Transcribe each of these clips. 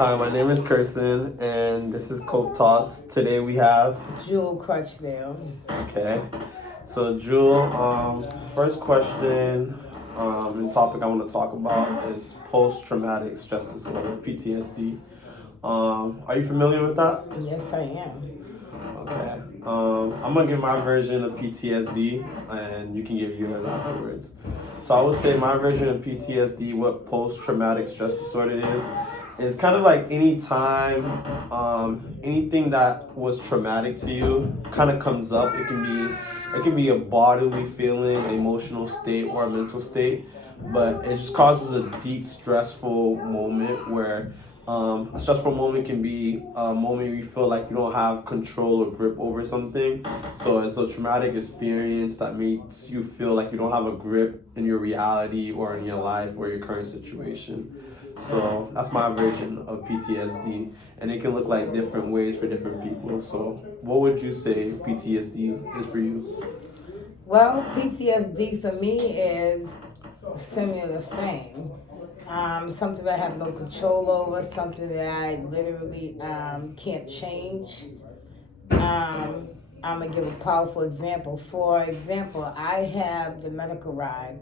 Hi, my name is Kirsten, and this is Coke Talks. Today we have. Jewel Crutchfield. Okay. So, Jewel, first question and topic I want to talk about is post traumatic stress disorder, PTSD. Are you familiar with that? Yes, I am. Okay. I'm gonna give my version of PTSD, and you can give yours afterwards. So I would say my version of PTSD, what post-traumatic stress disorder is kind of like any time, anything that was traumatic to you kind of comes up. It can be a bodily feeling, an emotional state, or a mental state, but it just causes a deep stressful moment where a stressful moment can be a moment where you feel like you don't have control or grip over something. So it's a traumatic experience that makes you feel like you don't have a grip in your reality or in your life or your current situation. So that's my version of PTSD, and it can look like different ways for different people. So what would you say PTSD is for you? Well, PTSD for me is similar the same. Something I have no control over, something that I literally can't change. Um, I'm gonna give a powerful example. For example, I have the medical ride,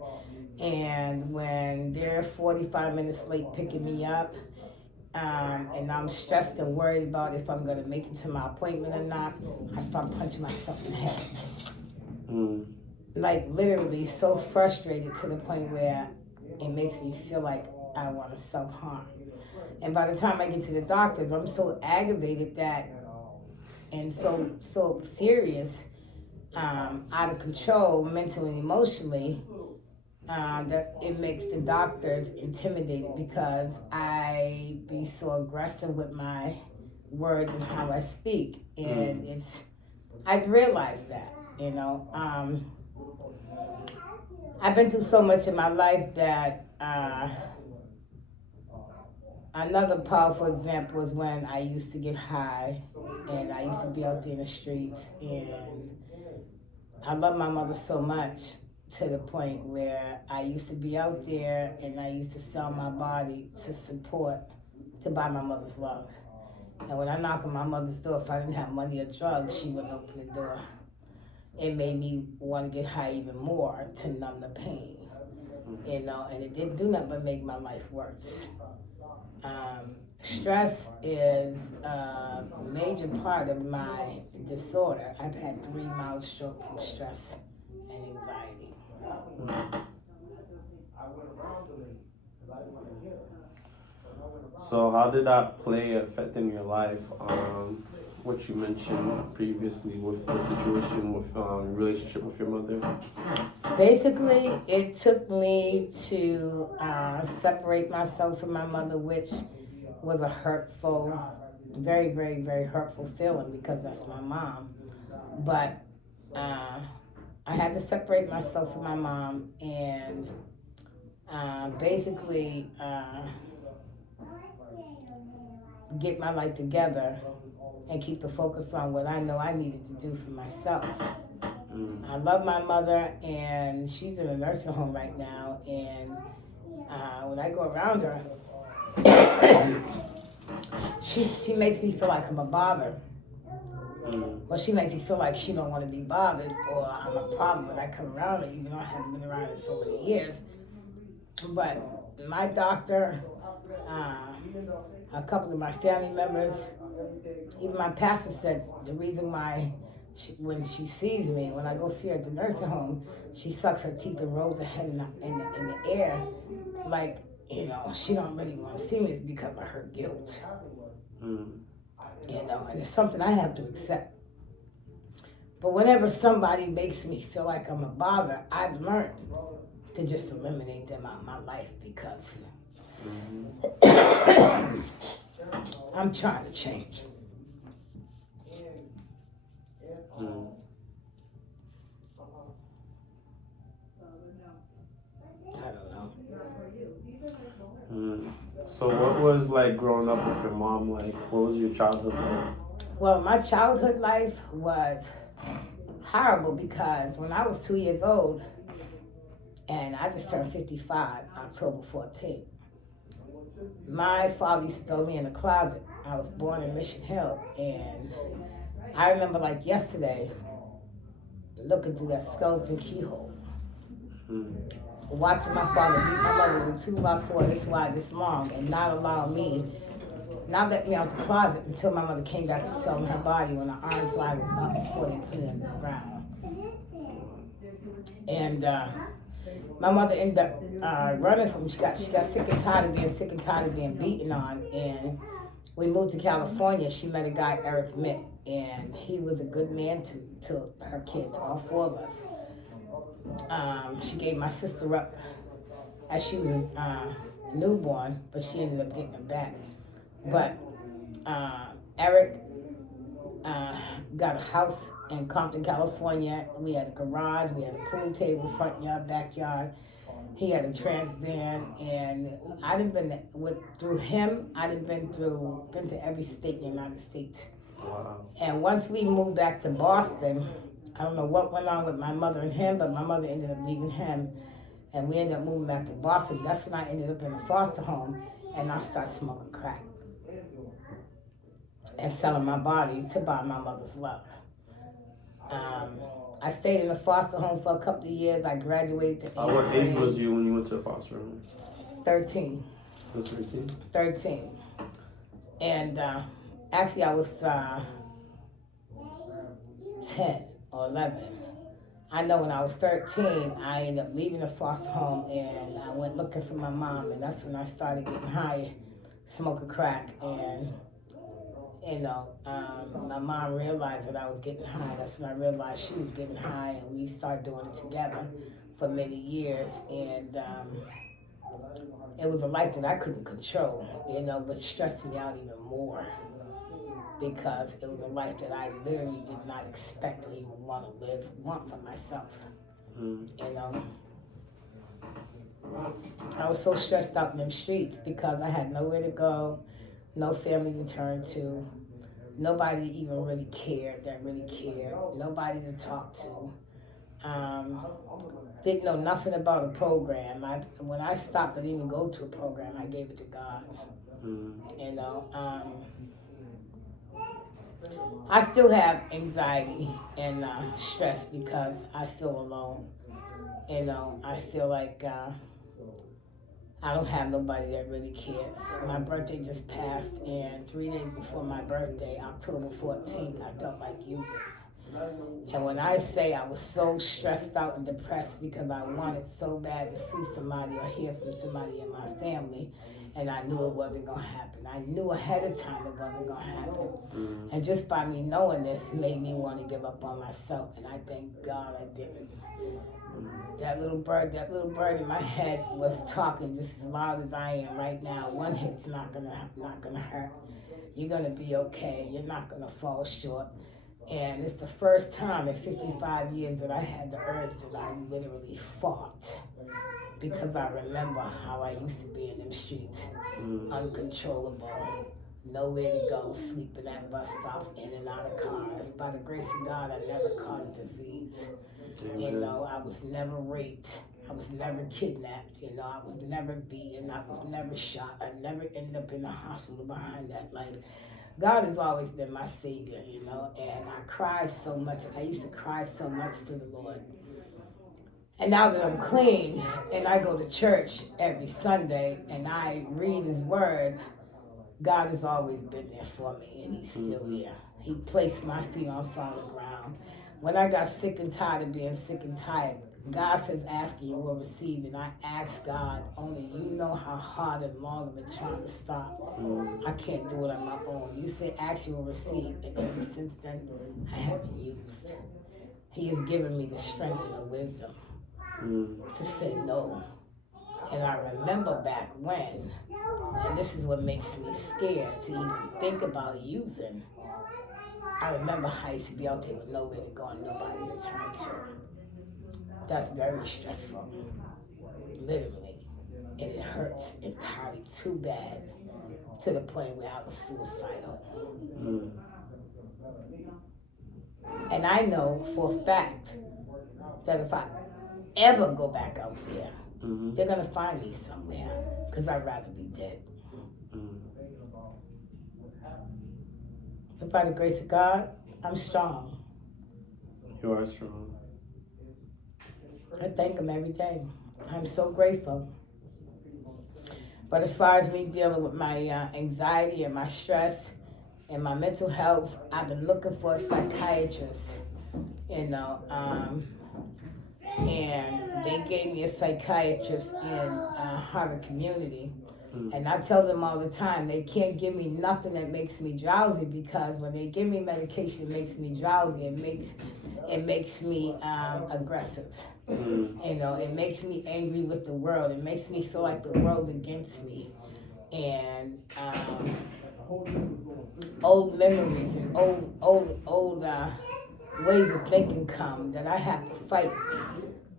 and when they're 45 minutes late picking me up, and I'm stressed and worried about if I'm gonna make it to my appointment or not, I start punching myself in the head. Mm. Like literally so frustrated to the point where it makes me feel like I want to self harm. And by the time I get to the doctors, I'm so aggravated that and so furious, out of control mentally and emotionally, that it makes the doctors intimidated because I be so aggressive with my words and how I speak, and I realized that, you know. I've been through so much in my life that another powerful example is when I used to get high and I used to be out there in the streets, and I love my mother so much to the point where I used to be out there and I used to sell my body to buy my mother's love. And when I knock on my mother's door, if I didn't have money or drugs, she wouldn't open the door. It made me want to get high even more to numb the pain, and it didn't do nothing but make my life worse. Stress is a major part of my disorder. I've had 3 mild stroke from stress and anxiety. So how did that play affect in your life? What you mentioned previously with the situation with relationship with your mother. Basically, it took me to separate myself from my mother, which was a hurtful, very, very, very hurtful feeling because that's my mom. But uh, I had to separate myself from my mom and basically get my life together and keep the focus on what I know I needed to do for myself. I love my mother, and she's in a nursing home right now. And when I go around her, she makes me feel like I'm a bother. Well, she makes me feel like she don't want to be bothered or I'm a problem when I come around her, even though I haven't been around her so many years. But my doctor, a couple of my family members, even my pastor said the reason why when she sees me, when I go see her at the nursing home, she sucks her teeth and rolls her head in the air, like, she don't really want to see me is because of her guilt. And it's something I have to accept. But whenever somebody makes me feel like I'm a bother, I've learned to just eliminate them out of my life because I'm trying to change. I don't know. So what was like growing up with your mom like? What was your childhood like? Well, my childhood life was horrible because when I was 2 years old, and I just turned 55 October 14th, my father used to throw me in the closet. I was born in Mission Hill, and I remember like yesterday looking through that skeleton keyhole, watching my father beat my mother with a 2x4 this wide, this long, and not let me out the closet until my mother came back to selling her body when the arms line was up before they put it in the ground. And my mother ended up running from. She got sick and tired of being beaten on, and we moved to California. She met a guy, Eric Mitt, and he was a good man to her kids, all 4 of us. She gave my sister up as she was a newborn, but she ended up getting her back. But Eric got a house in Compton, California. We had a garage, we had a pool table, front yard, backyard. He had a Trans Van, and I done been through him. I done been to every state in the United States. Wow. And once we moved back to Boston, I don't know what went on with my mother and him, but my mother ended up leaving him, and we ended up moving back to Boston. That's when I ended up in a foster home, and I started smoking crack and selling my body to buy my mother's love. I stayed in the foster home for a couple of years. I graduated to 8th What age grade. was you when you went to the foster home? 13. You was 13? 13. And actually I was 10 or 11. I know when I was 13, I ended up leaving the foster home and I went looking for my mom, and that's when I started getting high, smoking crack, and my mom realized that I was getting high. That's when I realized she was getting high, and we started doing it together for many years. And it was a life that I couldn't control, but stressed me out even more because it was a life that I literally did not expect or even want for myself. I was so stressed out in them streets because I had nowhere to go, no family to turn to, nobody even really cared, nobody to talk to. Didn't know nothing about a program. When I stopped, I didn't even go to a program. I gave it to God. I still have anxiety and stress because I feel alone. I feel like I don't have nobody that really cares. My birthday just passed, and 3 days before my birthday, October 14th, I felt like using. And when I say I was so stressed out and depressed because I wanted so bad to see somebody or hear from somebody in my family, and I knew it wasn't going to happen. I knew ahead of time it wasn't going to happen. And just by me knowing this made me want to give up on myself, and I thank God I didn't. That little bird in my head was talking just as loud as I am right now. One hit's not gonna hurt. You're gonna be okay. You're not gonna fall short. And it's the first time in 55 years that I had the urge that I literally fought, because I remember how I used to be in them streets, uncontrollable, nowhere to go, sleeping at bus stops, in and out of cars. By the grace of God, I never caught a disease. I was never raped. I was never kidnapped. I was never beaten. I was never shot. I never ended up in the hospital behind that. Like, God has always been my savior, and I cried so much. I used to cry so much to the Lord. And now that I'm clean and I go to church every Sunday and I read his word, God has always been there for me, and he's still there. He placed my feet on solid ground. When I got sick and tired of being sick and tired, God says, ask and you will receive. And I asked God, only you know how hard and long I've been trying to stop. I can't do it on my own. You say, ask you will receive. And ever since then, I haven't used. He has given me the strength and the wisdom to say no. And I remember back when, and this is what makes me scared to even think about using. I remember how I used to be out there with nowhere to go and nobody to turn to. That's very stressful, literally. And it hurts entirely too bad to the point where I was suicidal. And I know for a fact that if I ever go back out there, they're going to find me somewhere, because I'd rather be dead. Mm. But by the grace of God, I'm strong. You are strong. I thank Him every day. I'm so grateful. But as far as me dealing with my anxiety and my stress and my mental health, I've been looking for a psychiatrist, you know, and they gave me a psychiatrist in Harvard Community. And I tell them all the time, they can't give me nothing that makes me drowsy, because when they give me medication, it makes me drowsy. It makes me aggressive. You know, it makes me angry with the world. It makes me feel like the world's against me. And old memories and old ways of thinking come that I have to fight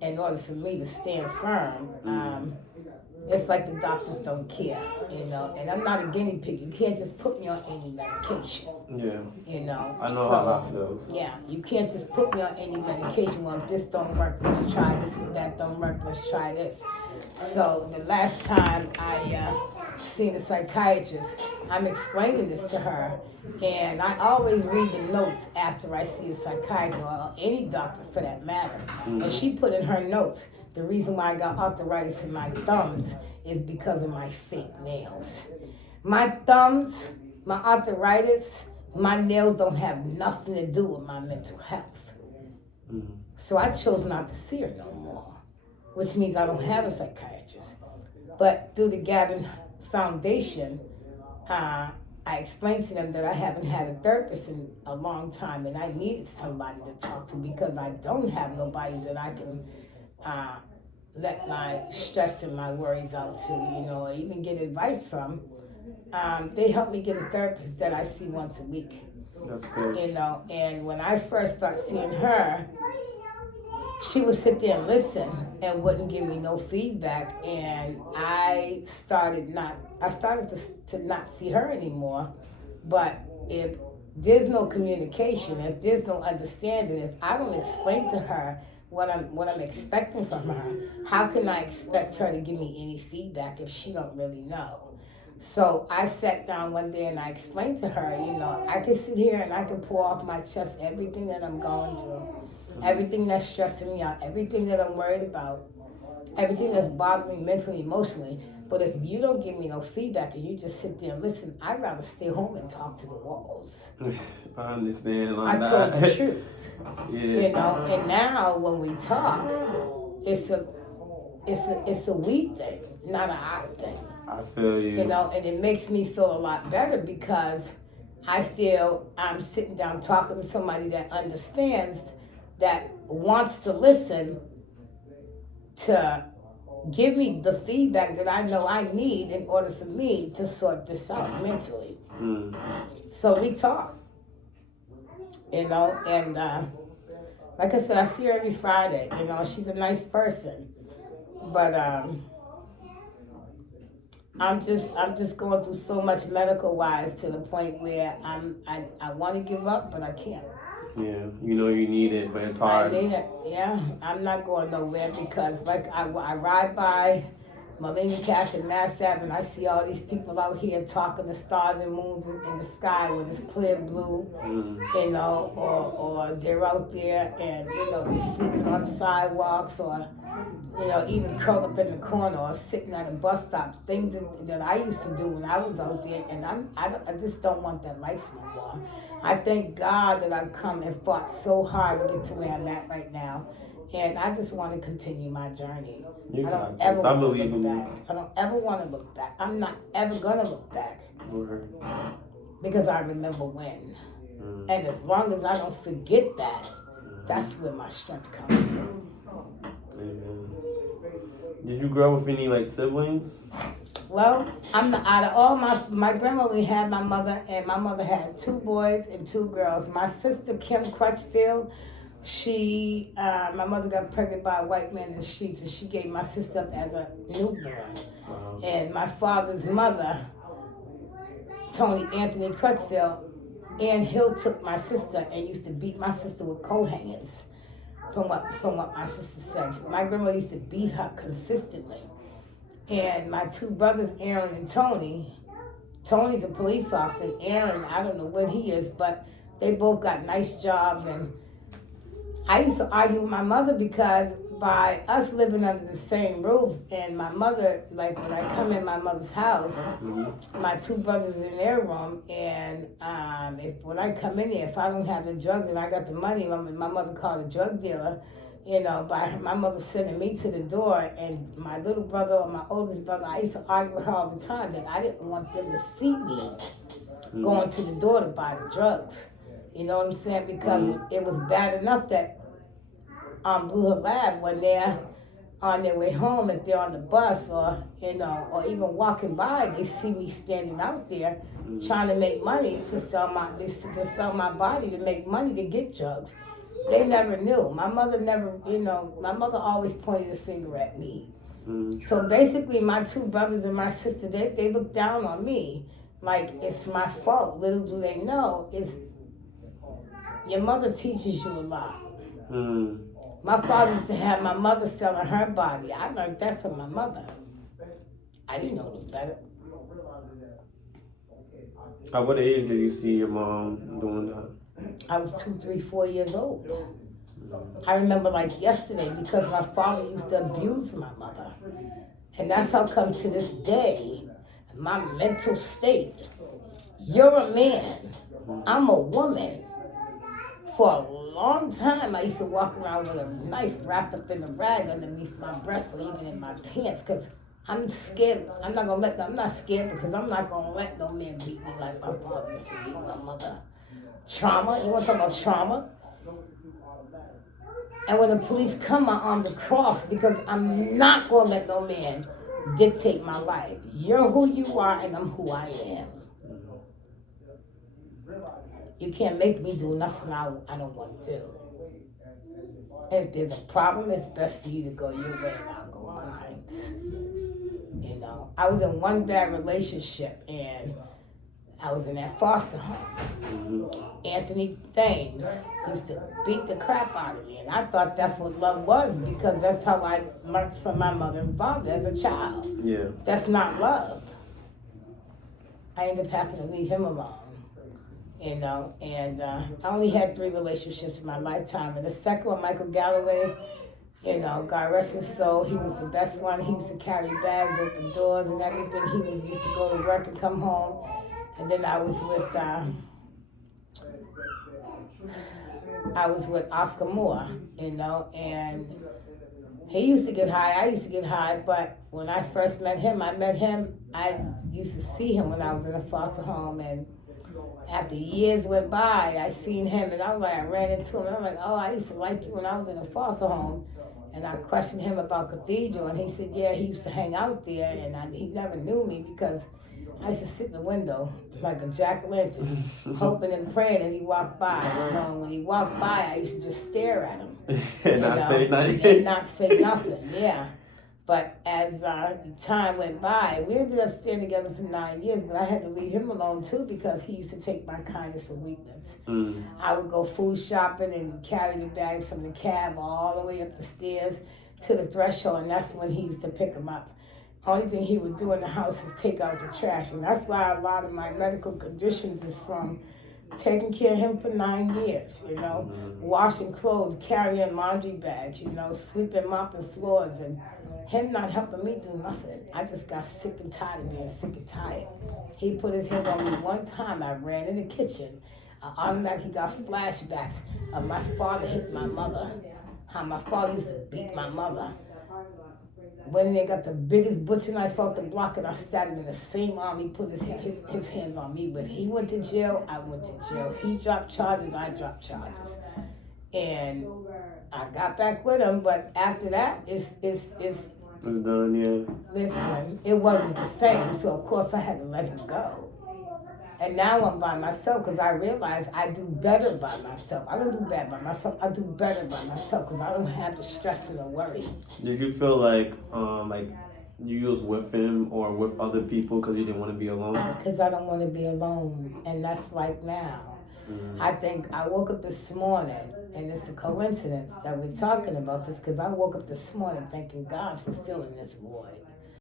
in order for me to stand firm. It's like the doctors don't care, you know. And I'm not a guinea pig. You can't just put me on any medication. Yeah. You know. I know how that feels. Yeah, you can't just put me on any medication. Well, if this don't work, let's try this. If that don't work, let's try this. So the last time I seen a psychiatrist, I'm explaining this to her, and I always read the notes after I see a psychiatrist, or any doctor for that matter. And she put in her notes, the reason why I got arthritis in my thumbs is because of my fake nails. My thumbs, my arthritis, my nails don't have nothing to do with my mental health. So I chose not to see her no more, which means I don't have a psychiatrist. But through the Gavin Foundation, I explained to them that I haven't had a therapist in a long time, and I needed somebody to talk to, because I don't have nobody that I can let my stress and my worries out to, you know, or even get advice from. They helped me get a therapist that I see once a week. That's good. You know, and when I first started seeing her, she would sit there and listen and wouldn't give me no feedback, and I started to not see her anymore. But if there's no communication, if there's no understanding, if I don't explain to her what I'm expecting from her, how can I expect her to give me any feedback if she don't really know? So I sat down one day and I explained to her, you know, I can sit here and I can pour off my chest everything that I'm going through, everything that's stressing me out, everything that I'm worried about, everything that's bothering me mentally, emotionally. But if you don't give me no feedback and you just sit there and listen, I'd rather stay home and talk to the walls. I understand. I told the truth. Yeah. You know, and now when we talk, it's a we thing, not an I thing. I feel you. You know, and it makes me feel a lot better, because I feel I'm sitting down talking to somebody that understands, that wants to listen, to give me the feedback that I know I need in order for me to sort this out mentally. So we talk, you know, and like I said, I see her every Friday. You know, she's a nice person, but I'm just going through so much medical wise, to the point where I want to give up, but I can't. Yeah, you know you need it, but it's hard. I need it. Yeah, I'm not going nowhere, because like I ride by Molina Cash and Mass Ave, and I see all these people out here talking to stars and moons in the sky when it's clear blue, you know, or they're out there and, you know, they're sleeping on sidewalks, or, you know, even curled up in the corner, or sitting at a bus stop, things that I used to do when I was out there, and I just don't want that life no more. I thank God that I've come and fought so hard to get to where I'm at right now. And I just want to continue my journey. I don't ever want to look back. I don't ever want to look back. I'm not ever going to look back. Because I remember when. And as long as I don't forget that, that's where my strength comes from. Amen. Did you grow up with any, like, siblings? Well, I'm not, out of all my grandma only had my mother, and my mother had 2 boys and 2 girls. My sister, Kim Crutchfield, my mother got pregnant by a white man in the streets, and she gave my sister up as a newborn. Wow. And my father's mother, Tony Anthony Crutchfield, Ann Hill took my sister and used to beat my sister with coat hangers, from what my sister said. My grandma used to beat her consistently. And my 2 brothers, Aaron and Tony, Tony's a police officer, and Aaron, I don't know what he is, but they both got nice jobs. And I used to argue with my mother because by us living under the same roof, and my mother, like when I come in my mother's house, my two brothers in their room, and if when I come in there, if I don't have the drugs and I got the money, my mother called a drug dealer, by my mother sending me to the door, and my little brother or my oldest brother, I used to argue with her all the time that I didn't want them to see me going to the door to buy the drugs. You know what I'm saying? Because it was bad enough that Blue Hill Lab, when they're on their way home, if they're on the bus or or even walking by, they see me standing out there trying to make money to sell my body, to make money to get drugs. They never knew. My mother never, my mother always pointed a finger at me. So basically, my two brothers and my sister, they look down on me like it's my fault. Little do they know, it's your mother teaches you a lot. My father used to have my mother selling her body. I learned that from my mother. I didn't know no better. At what age did you see your mom doing that? I was 2, 3, 4 years old. I remember like yesterday because my father used to abuse my mother. And that's how come to this day, my mental state, you're a man, I'm a woman. For a long time, I used to walk around with a knife wrapped up in a rag underneath my breast or even in my pants because I'm scared. I'm not scared because I'm not going to let no man beat me like my father used to beat my mother. Trauma, you want to talk about trauma? And when the police come, my arms are crossed because I'm not going to let no man dictate my life. You're who you are and I'm who I am. You can't make me do nothing I don't want to do. And if there's a problem, it's best for you to go your way and I'll go mine. I was in one bad relationship and I was in that foster home. Anthony Thames used to beat the crap out of me, and I thought that's what love was because that's how I learned from my mother and father as a child. Yeah. That's not love. I ended up having to leave him alone. And I only had 3 relationships in my lifetime. And the second one, Michael Galloway, God rest his soul, he was the best one. He used to carry bags, open doors and everything. He used to go to work and come home. And then I was with Oscar Moore, and he used to get high, I used to get high, but when I first met him, I used to see him when I was in a foster home, and after years went by, I seen him, and I ran into him, and I'm like, oh, I used to like you when I was in a foster home. And I questioned him about Cathedral, and he said, yeah, he used to hang out there, and he never knew me because I used to sit in the window like a jack-o'-lantern, hoping and praying that he walked by. And when he walked by, I used to just stare at him. And not say nothing, yeah. But as time went by, we ended up staying together for 9 years, but I had to leave him alone too because he used to take my kindness for weakness. I would go food shopping and carry the bags from the cab all the way up the stairs to the threshold, and that's when he used to pick them up. Only thing he would do in the house is take out the trash, and that's why a lot of my medical conditions is from taking care of him for 9 years, washing clothes, carrying laundry bags, sweeping, mopping floors, and him not helping me do nothing. I just got sick and tired of being sick and tired. He put his hand on me one time. I ran in the kitchen. I automatically got flashbacks of my father hitting my mother, how my father used to beat my mother. When they got the biggest butcher knife off the block, and I stabbed him in the same arm he put his hands on me with. He went to jail, I went to jail. He dropped charges, I dropped charges. And I got back with him, but after that, it's done, yeah. Listen, it wasn't the same, so of course I had to let him go. And now I'm by myself because I realize I do better by myself. I don't do bad by myself. I do better by myself because I don't have the stress and the worry. Did you feel like you was with him or with other people because you didn't want to be alone? Because I don't want to be alone, and that's like now. I think I woke up this morning, and it's a coincidence that we're talking about this because I woke up this morning thanking God for filling this void.